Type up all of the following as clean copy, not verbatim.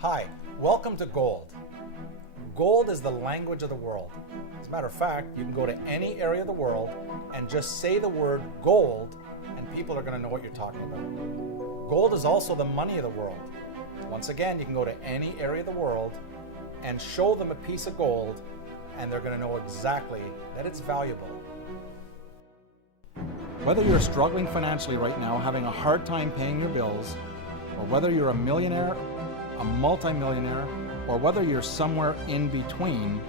Hi, welcome to gold. Gold is the language of the world. As a matter of fact, you can go to any area of the world and just say the word gold and people are going to know what you're talking about. Gold is also the money of the world. Once again, you can go to any area of the world and show them a piece of gold and they're going to know exactly that it's valuable. Whether you're struggling financially right now, having a hard time paying your bills, or whether you're a millionaire, a multimillionaire, or whether you're somewhere in between,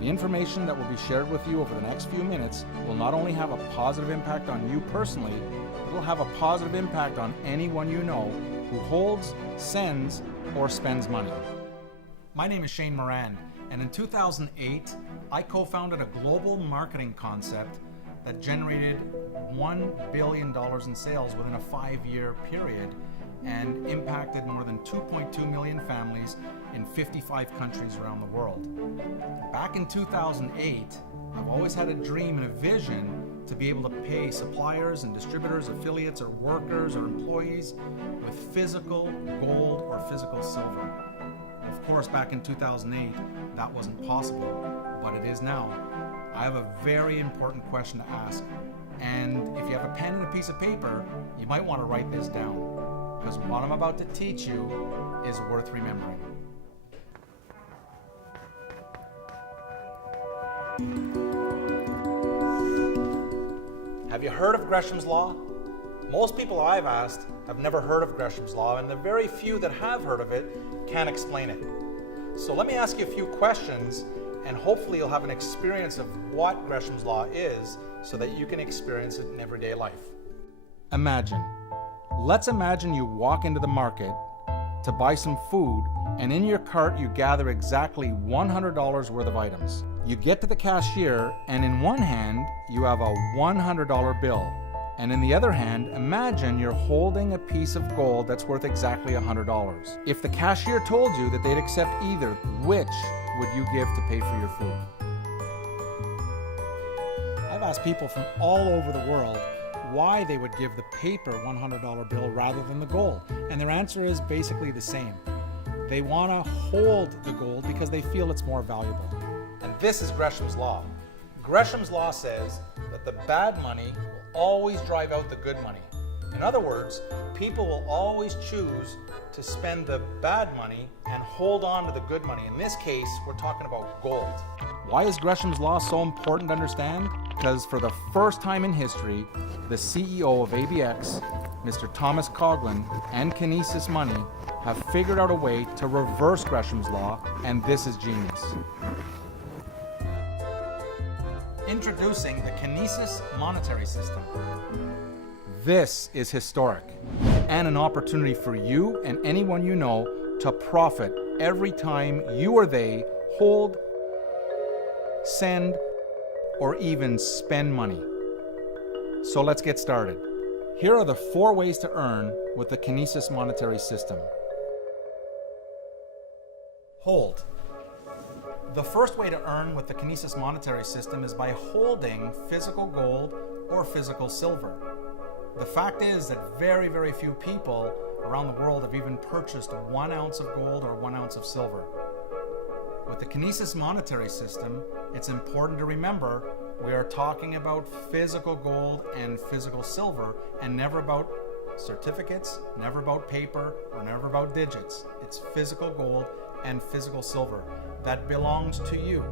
the information that will be shared with you over the next few minutes will not only have a positive impact on you personally, it'll have a positive impact on anyone you know who holds, sends, or spends money. My name is Shane Moran, and in 2008, I co-founded a global marketing concept that generated $1 billion in sales within a 5-year period and impacted more than 2.2 million families in 55 countries around the world. Back in 2008, I've always had a dream and a vision to be able to pay suppliers and distributors, affiliates, or workers or employees with physical gold or physical silver. Of course, back in 2008, that wasn't possible, but it is now. I have a very important question to ask, and if you have a pen and a piece of paper, you might want to write this down, because what I'm about to teach you is worth remembering. Have you heard of Gresham's Law? Most people I've asked have never heard of Gresham's Law, and the very few that have heard of it can't explain it. So let me ask you a few questions, and hopefully you'll have an experience of what Gresham's Law is so that you can experience it in everyday life. Let's imagine you walk into the market to buy some food, and in your cart you gather exactly $100 worth of items. You get to the cashier, and in one hand you have a $100 bill, and in the other hand, imagine you're holding a piece of gold that's worth exactly $100. If the cashier told you that they'd accept either, which would you give to pay for your food? I've asked people from all over the world why they would give the paper $100 bill rather than the gold, and their answer is basically the same. They want to hold the gold because they feel it's more valuable. And this is Gresham's Law. Gresham's Law says that the bad money will always drive out the good money. In other words, people will always choose to spend the bad money and hold on to the good money. In this case, we're talking about gold. Why is Gresham's Law so important to understand? Because for the first time in history, the CEO of ABX, Mr. Thomas Coughlin, and Kinesis Money have figured out a way to reverse Gresham's Law, and this is genius. Introducing the Kinesis Monetary System. This is historic and an opportunity for you and anyone you know to profit every time you or they hold, send, or even spend money. So let's get started. Here are the 4 ways to earn with the Kinesis Monetary System. Hold. The first way to earn with the Kinesis Monetary System is by holding physical gold or physical silver. The fact is that very, very few people around the world have even purchased 1 ounce of gold or 1 ounce of silver. With the Kinesis Monetary System, it's important to remember we are talking about physical gold and physical silver, and never about certificates, never about paper, or never about digits. It's physical gold and physical silver that belongs to you.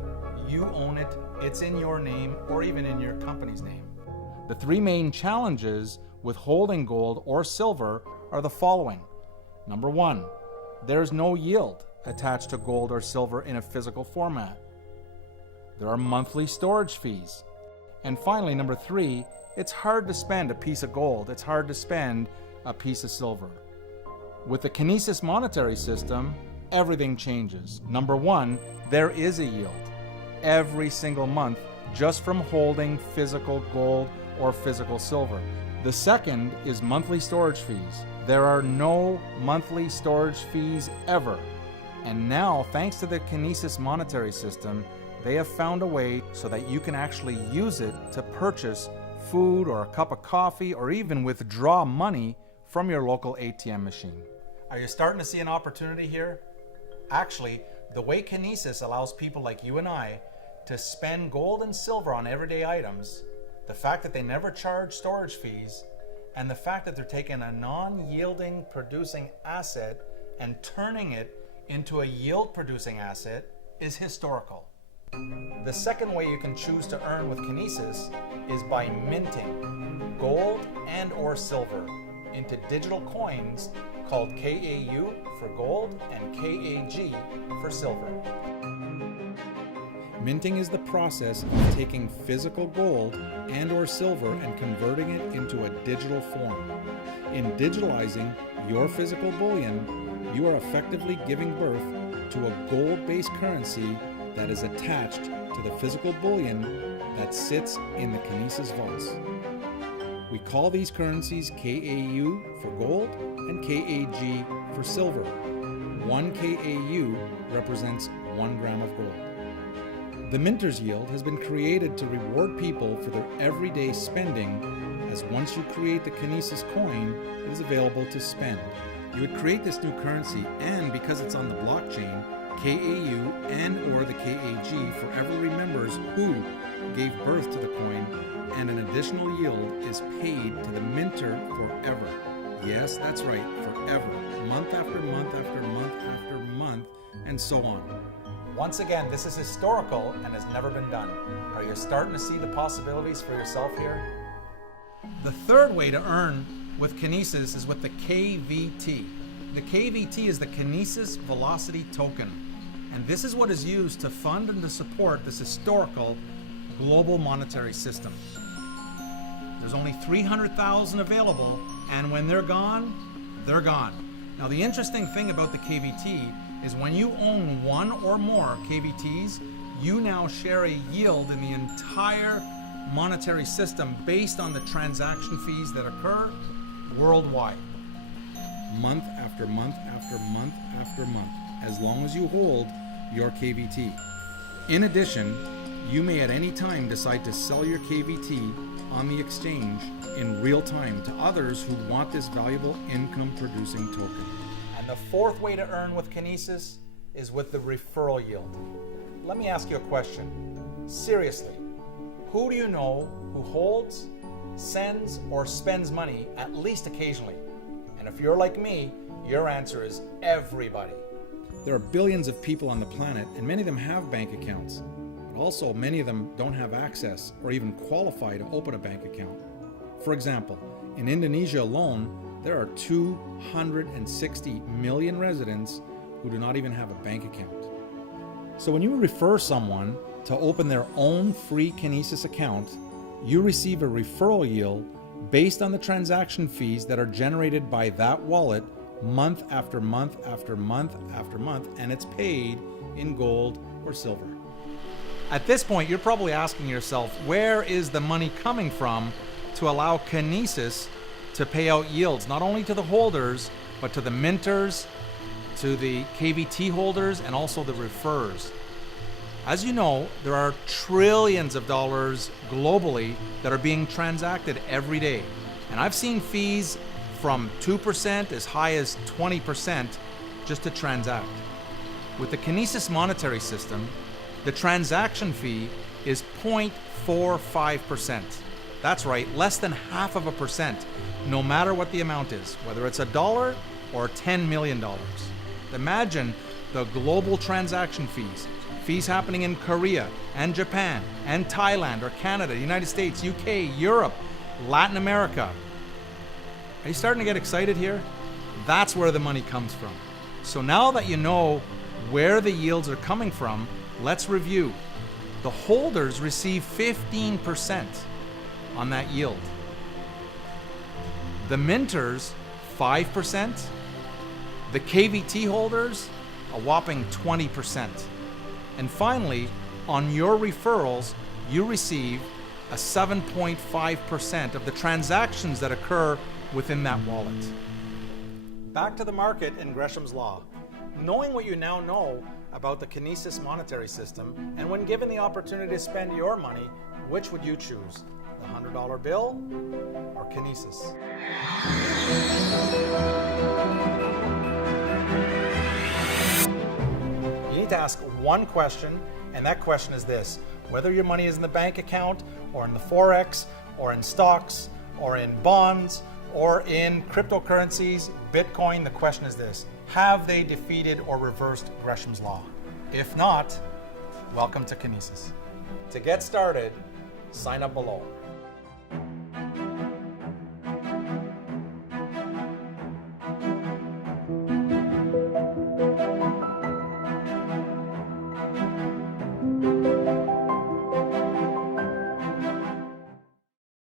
You own it, it's in your name, or even in your company's name. The 3 main challenges with holding gold or silver are the following. Number 1, there's no yield attached to gold or silver in a physical format. There are monthly storage fees. And finally, number 3, it's hard to spend a piece of gold. It's hard to spend a piece of silver. With the Kinesis Monetary System, everything changes. Number 1, there is a yield every single month just from holding physical gold or physical silver. The second is monthly storage fees. There are no monthly storage fees ever. And now, thanks to the Kinesis Monetary System, they have found a way so that you can actually use it to purchase food or a cup of coffee or even withdraw money from your local ATM machine. Are you starting to see an opportunity here? Actually, the way Kinesis allows people like you and I to spend gold and silver on everyday items, the fact that they never charge storage fees, and the fact that they're taking a non-yielding producing asset and turning it into a yield-producing asset is historical. The second way you can choose to earn with Kinesis is by minting gold and or silver into digital coins called KAU for gold and KAG for silver. Minting is the process of taking physical gold and or silver and converting it into a digital form. In digitalizing your physical bullion, you are effectively giving birth to a gold-based currency that is attached to the physical bullion that sits in the Kinesis vaults. We call these currencies KAU for gold and KAG for silver. 1 KAU represents 1 gram of gold. The Minter's Yield has been created to reward people for their everyday spending, as once you create the Kinesis coin, it is available to spend. You would create this new currency, and because it's on the blockchain, KAU and or the KAG forever remembers who gave birth to the coin, and an additional yield is paid to the minter forever. Yes, that's right, forever. Month after month after month after month, and so on. Once again, this is historical and has never been done. Are you starting to see the possibilities for yourself here? The third way to earn with Kinesis is with the KVT. The KVT is the Kinesis Velocity Token, and this is what is used to fund and to support this historical global monetary system. There's only 300,000 available, and when they're gone, they're gone. Now, the interesting thing about the KVT is when you own one or more KVTs, you now share a yield in the entire monetary system based on the transaction fees that occur worldwide. Month after month after month after month, as long as you hold your KVT. In addition, you may at any time decide to sell your KVT on the exchange in real time to others who want this valuable income producing token. And the fourth way to earn with Kinesis is with the referral yield. Let me ask you a question. Seriously, who do you know who holds, sends, or spends money at least occasionally? And if you're like me, your answer is everybody. There are billions of people on the planet, and many of them have bank accounts. But also, many of them don't have access or even qualify to open a bank account. For example, in Indonesia alone, there are 260 million residents who do not even have a bank account. So when you refer someone to open their own free Kinesis account, you receive a referral yield based on the transaction fees that are generated by that wallet month after month after month after month, and it's paid in gold or silver. At this point, you're probably asking yourself, where is the money coming from to allow Kinesis to pay out yields, not only to the holders, but to the minters, to the KVT holders, and also the referrers? As you know, there are trillions of dollars globally that are being transacted every day. And I've seen fees from 2% as high as 20% just to transact. With the Kinesis Monetary System, the transaction fee is 0.45%. That's right, less than half of a percent, no matter what the amount is, whether it's $1 or $10 million. Imagine the global transaction fees happening in Korea and Japan and Thailand or Canada, United States, UK, Europe, Latin America. Are you starting to get excited here? That's where the money comes from. So now that you know where the yields are coming from, let's review. The holders receive 15% on that yield. The minters, 5%. The KVT holders, a whopping 20%. And finally, on your referrals, you receive a 7.5% of the transactions that occur within that wallet. Back to the market in Gresham's Law. Knowing what you now know about the Kinesis Monetary System, and when given the opportunity to spend your money, which would you choose? The $100 bill or Kinesis? to ask one question, and that question is this: whether your money is in the bank account, or in the Forex, or in stocks, or in bonds, or in cryptocurrencies, Bitcoin, the question is this: have they defeated or reversed Gresham's law? If not, welcome to Kinesis. To get started, sign up below.